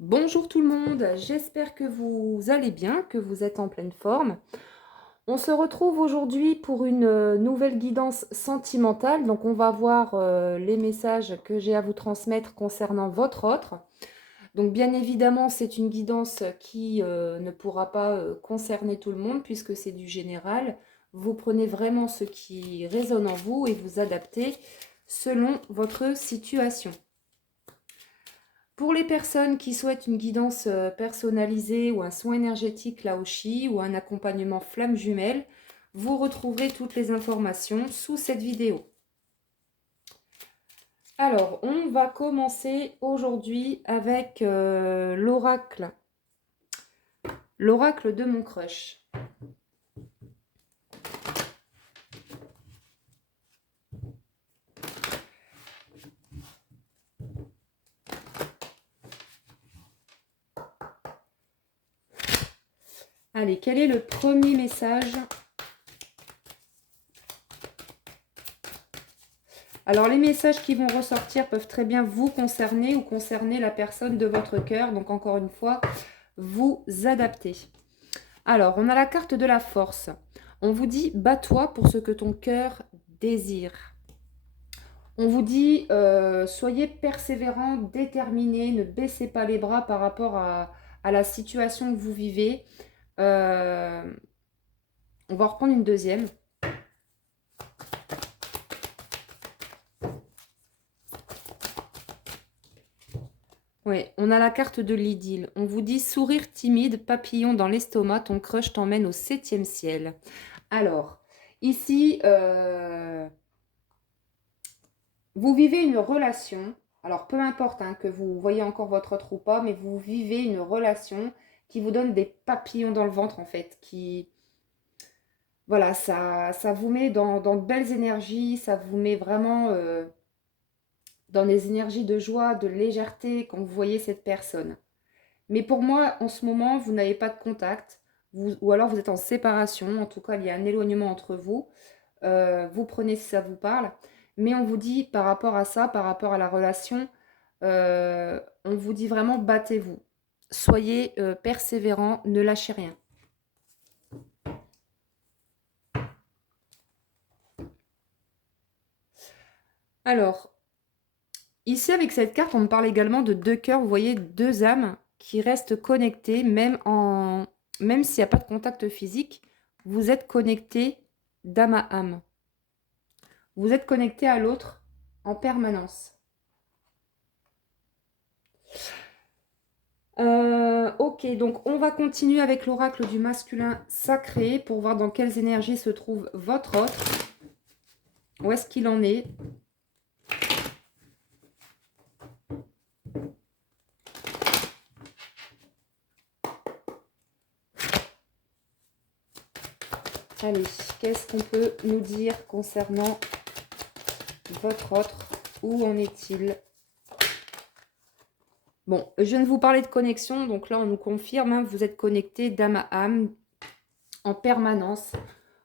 Bonjour tout le monde, j'espère que vous allez bien, que vous êtes en pleine forme. On se retrouve aujourd'hui pour une nouvelle guidance sentimentale. Donc on va voir les messages que j'ai à vous transmettre concernant votre autre. Donc bien évidemment, c'est une guidance qui ne pourra pas concerner tout le monde puisque c'est du général. Vous prenez vraiment ce qui résonne en vous et vous adaptez selon votre situation. Pour les personnes qui souhaitent une guidance personnalisée ou un soin énergétique Laoshi ou un accompagnement flamme jumelle, vous retrouverez toutes les informations sous cette vidéo. Alors, on va commencer aujourd'hui avec l'oracle de mon crush. Allez, quel est le premier message? Alors, les messages qui vont ressortir peuvent très bien vous concerner ou concerner la personne de votre cœur. Donc, encore une fois, vous adaptez. Alors, on a la carte de la force. On vous dit, bats-toi pour ce que ton cœur désire. On vous dit, soyez persévérant, déterminé, ne baissez pas les bras par rapport à la situation que vous vivez. On va reprendre une deuxième. Oui, on a la carte de l'idylle. On vous dit, sourire timide, papillon dans l'estomac, ton crush t'emmène au 7e ciel. Alors, ici, vous vivez une relation, alors peu importe hein, que vous voyez encore votre autre ou pas, mais vous vivez une relation qui vous donne des papillons dans le ventre en fait, qui, voilà, ça vous met dans de belles énergies, ça vous met vraiment dans des énergies de joie, de légèreté quand vous voyez cette personne. Mais pour moi, en ce moment, vous n'avez pas de contact, ou alors vous êtes en séparation, en tout cas, il y a un éloignement entre vous. Vous prenez si ça vous parle. Mais on vous dit par rapport à ça, par rapport à la relation, on vous dit vraiment battez-vous. Soyez persévérant, ne lâchez rien. Alors, ici avec cette carte, on me parle également de deux cœurs, vous voyez, deux âmes qui restent connectées, même s'il n'y a pas de contact physique, vous êtes connectés d'âme à âme. Vous êtes connecté à l'autre en permanence. Ok, donc on va continuer avec l'oracle du masculin sacré pour voir dans quelles énergies se trouve votre autre. Où est-ce qu'il en est? Allez, qu'est-ce qu'on peut nous dire concernant votre autre? Où en est-il? Bon, je viens de vous parler de connexion, donc là on nous confirme, hein, vous êtes connecté d'âme à âme en permanence.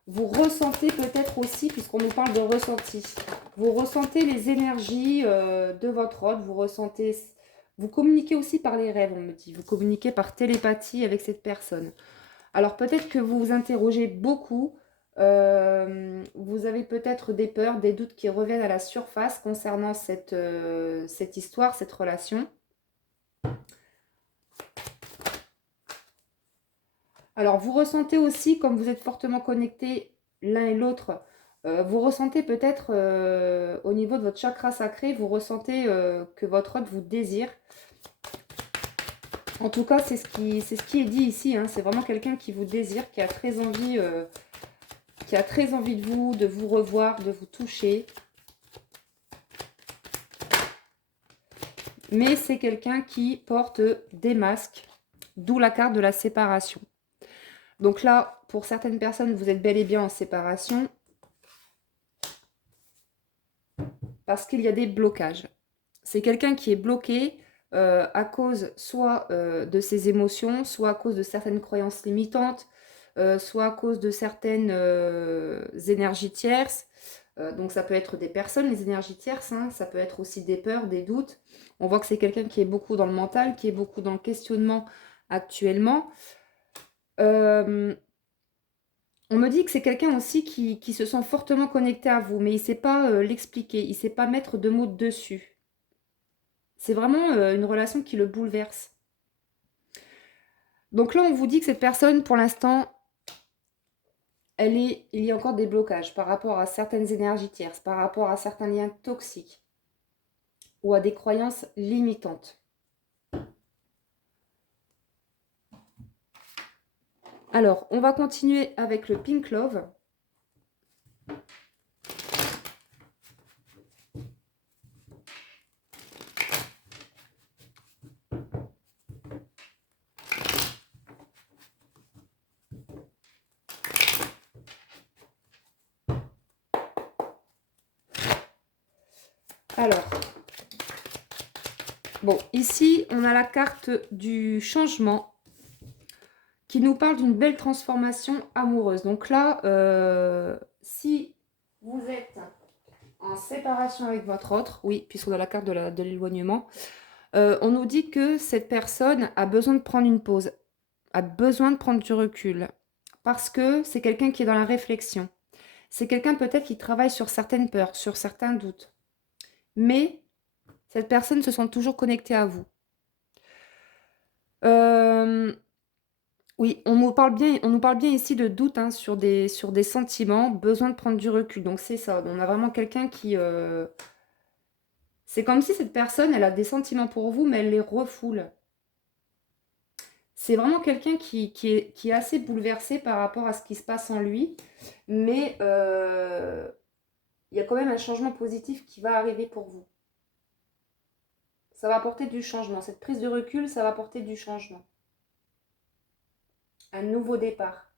Vous ressentez peut-être aussi, puisqu'on nous parle de ressenti, vous ressentez les énergies de votre autre, vous communiquez aussi par les rêves, on me dit, vous communiquez par télépathie avec cette personne. Alors peut-être que vous vous interrogez beaucoup, vous avez peut-être des peurs, des doutes qui reviennent à la surface concernant cette histoire, cette relation. Alors, vous ressentez aussi, comme vous êtes fortement connectés l'un et l'autre, vous ressentez peut-être au niveau de votre chakra sacré, vous ressentez que votre hôte vous désire. En tout cas, c'est ce qui est dit ici. Hein. C'est vraiment quelqu'un qui vous désire, qui a très envie de vous revoir, de vous toucher. Mais c'est quelqu'un qui porte des masques, d'où la carte de la séparation. Donc là, pour certaines personnes, vous êtes bel et bien en séparation parce qu'il y a des blocages. C'est quelqu'un qui est bloqué à cause soit de ses émotions, soit à cause de certaines croyances limitantes, soit à cause de certaines énergies tierces. Donc ça peut être des personnes, les énergies tierces, hein, ça peut être aussi des peurs, des doutes. On voit que c'est quelqu'un qui est beaucoup dans le mental, qui est beaucoup dans le questionnement actuellement. On me dit que c'est quelqu'un aussi qui se sent fortement connecté à vous, mais il ne sait pas l'expliquer, il ne sait pas mettre de mots dessus. C'est vraiment une relation qui le bouleverse. Donc là, on vous dit que cette personne, pour l'instant, il y a encore des blocages par rapport à certaines énergies tierces, par rapport à certains liens toxiques ou à des croyances limitantes. Alors, on va continuer avec le Pink Love. Alors, bon, ici, on a la carte du changement qui nous parle d'une belle transformation amoureuse. Donc là, si vous êtes en séparation avec votre autre, oui, puisqu'on a la carte de l'éloignement, on nous dit que cette personne a besoin de prendre une pause, a besoin de prendre du recul, parce que c'est quelqu'un qui est dans la réflexion. C'est quelqu'un peut-être qui travaille sur certaines peurs, sur certains doutes. Mais cette personne se sent toujours connectée à vous. Oui, on nous parle bien ici de doute hein, sur des sentiments, besoin de prendre du recul. Donc c'est ça, on a vraiment quelqu'un qui... C'est comme si cette personne, elle a des sentiments pour vous, mais elle les refoule. C'est vraiment quelqu'un qui est assez bouleversé par rapport à ce qui se passe en lui, mais il y a quand même un changement positif qui va arriver pour vous. Ça va apporter du changement. Cette prise de recul, ça va apporter du changement. Un nouveau départ.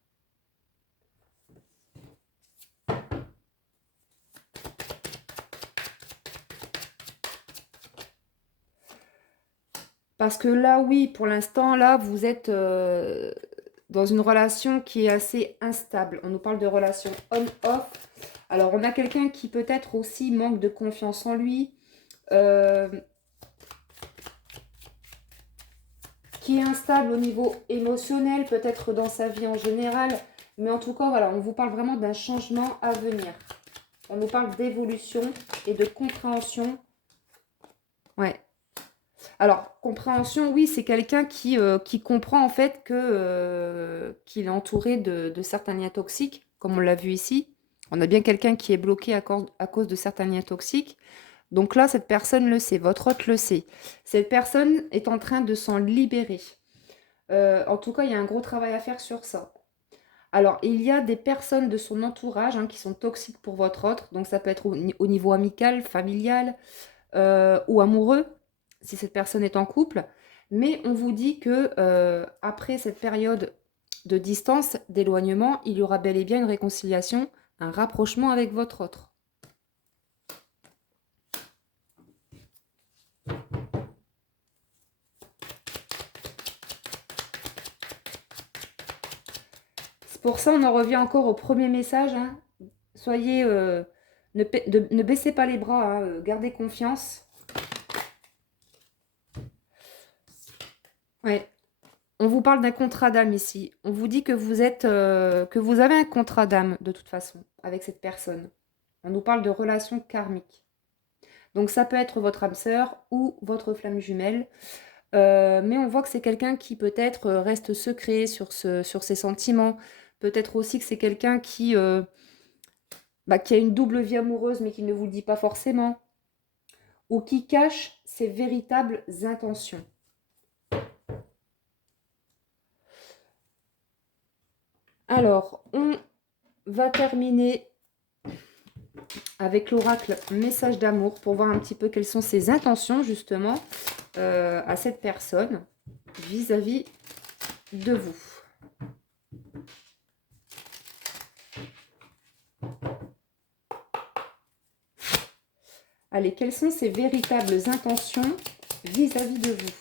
Parce que là, oui, pour l'instant, là, vous êtes dans une relation qui est assez instable. On nous parle de relation on-off. Alors, on a quelqu'un qui peut-être aussi manque de confiance en lui, qui est instable au niveau émotionnel, peut-être dans sa vie en général. Mais en tout cas, voilà, on vous parle vraiment d'un changement à venir. On nous parle d'évolution et de compréhension. Ouais. Alors, compréhension, oui, c'est quelqu'un qui comprend en fait qu'il est entouré de certains liens toxiques, comme on l'a vu ici. On a bien quelqu'un qui est bloqué à cause de certains liens toxiques. Donc là, cette personne le sait, votre hôte le sait. Cette personne est en train de s'en libérer. En tout cas, il y a un gros travail à faire sur ça. Alors, il y a des personnes de son entourage hein, qui sont toxiques pour votre autre. Donc, ça peut être au niveau amical, familial ou amoureux, si cette personne est en couple. Mais on vous dit que après cette période de distance, d'éloignement, il y aura bel et bien une réconciliation, un rapprochement avec votre autre. C'est pour ça on en revient encore au premier message. Hein. Soyez, ne baissez pas les bras, hein, gardez confiance. Ouais. On vous parle d'un contrat d'âme ici. On vous dit que vous avez un contrat d'âme de toute façon avec cette personne. On nous parle de relations karmiques. Donc ça peut être votre âme sœur ou votre flamme jumelle. Mais on voit que c'est quelqu'un qui peut-être reste secret sur ses sentiments. Peut-être aussi que c'est quelqu'un qui a une double vie amoureuse mais qui ne vous le dit pas forcément. Ou qui cache ses véritables intentions. Alors, on va terminer avec l'oracle message d'amour pour voir un petit peu quelles sont ses intentions justement à cette personne vis-à-vis de vous. Allez, quelles sont ses véritables intentions vis-à-vis de vous?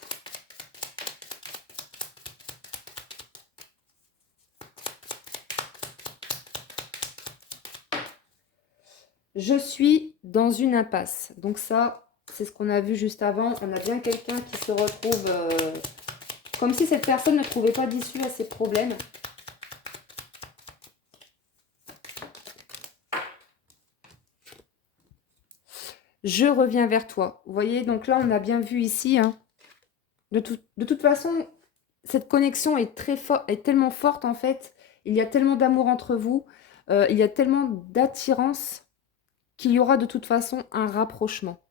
Je suis dans une impasse. Donc ça, c'est ce qu'on a vu juste avant. On a bien quelqu'un qui se retrouve comme si cette personne ne trouvait pas d'issue à ses problèmes. Je reviens vers toi. Vous voyez, donc là, on a bien vu ici. Hein, de toute façon, cette connexion est est tellement forte en fait. Il y a tellement d'amour entre vous. Il y a tellement d'attirance qu'il y aura de toute façon un rapprochement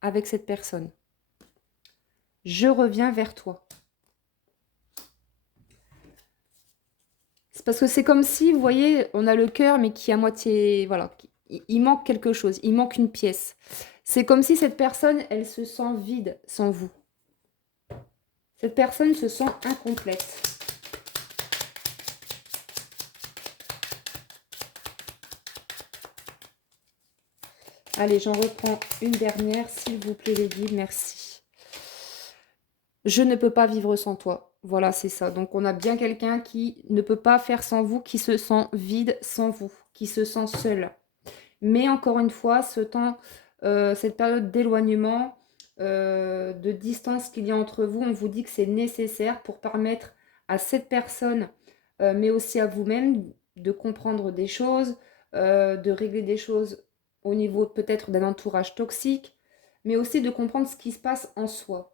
avec cette personne. Je reviens vers toi. C'est parce que c'est comme si, vous voyez, on a le cœur, mais qui est à moitié... Voilà, il manque quelque chose, il manque une pièce. C'est comme si cette personne, elle se sent vide sans vous. Cette personne se sent incomplète. Allez, j'en reprends une dernière, s'il vous plaît, les guides, merci. Je ne peux pas vivre sans toi. Voilà, c'est ça. Donc, on a bien quelqu'un qui ne peut pas faire sans vous, qui se sent vide sans vous, qui se sent seul. Mais encore une fois, cette période d'éloignement, de distance qu'il y a entre vous, on vous dit que c'est nécessaire pour permettre à cette personne, mais aussi à vous-même, de comprendre des choses, de régler des choses au niveau peut-être d'un entourage toxique, mais aussi de comprendre ce qui se passe en soi,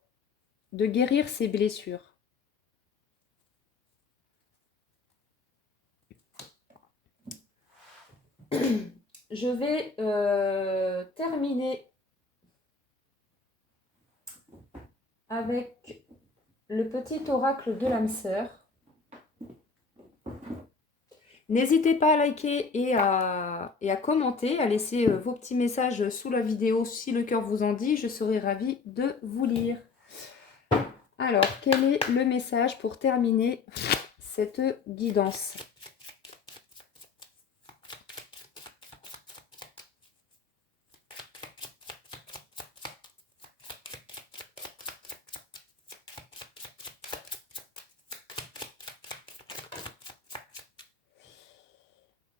de guérir ses blessures. Je vais terminer avec le petit oracle de l'âme sœur. N'hésitez pas à liker et à commenter, à laisser vos petits messages sous la vidéo si le cœur vous en dit. Je serai ravie de vous lire. Alors, quel est le message pour terminer cette guidance ?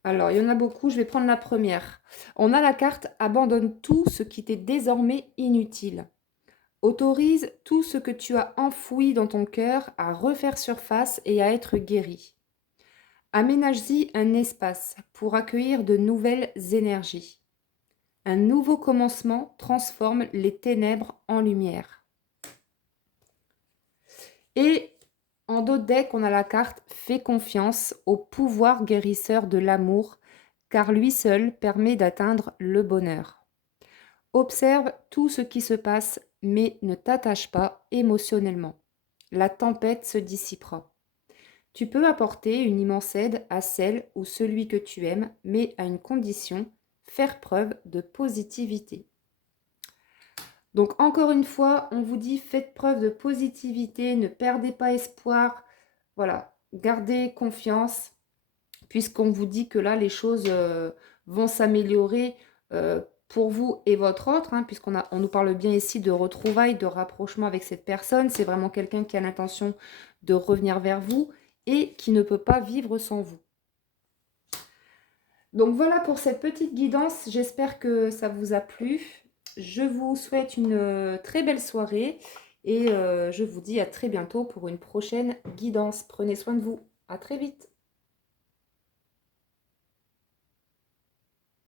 Alors, il y en a beaucoup, je vais prendre la première. On a la carte « Abandonne tout ce qui t'est désormais inutile ». Autorise tout ce que tu as enfoui dans ton cœur à refaire surface et à être guéri. Aménage-y un espace pour accueillir de nouvelles énergies. Un nouveau commencement transforme les ténèbres en lumière. Et en dos de deck, on a la carte « Fais confiance au pouvoir guérisseur de l'amour, car lui seul permet d'atteindre le bonheur. Observe tout ce qui se passe, mais ne t'attache pas émotionnellement. La tempête se dissipera. Tu peux apporter une immense aide à celle ou celui que tu aimes, mais à une condition, faire preuve de positivité. » Donc encore une fois, on vous dit faites preuve de positivité, ne perdez pas espoir, voilà, gardez confiance, puisqu'on vous dit que là, les choses vont s'améliorer pour vous et votre autre, hein, on nous parle bien ici de retrouvailles, de rapprochement avec cette personne. C'est vraiment quelqu'un qui a l'intention de revenir vers vous et qui ne peut pas vivre sans vous. Donc voilà pour cette petite guidance, j'espère que ça vous a plu. Je vous souhaite une très belle soirée et je vous dis à très bientôt pour une prochaine guidance. Prenez soin de vous, à très vite.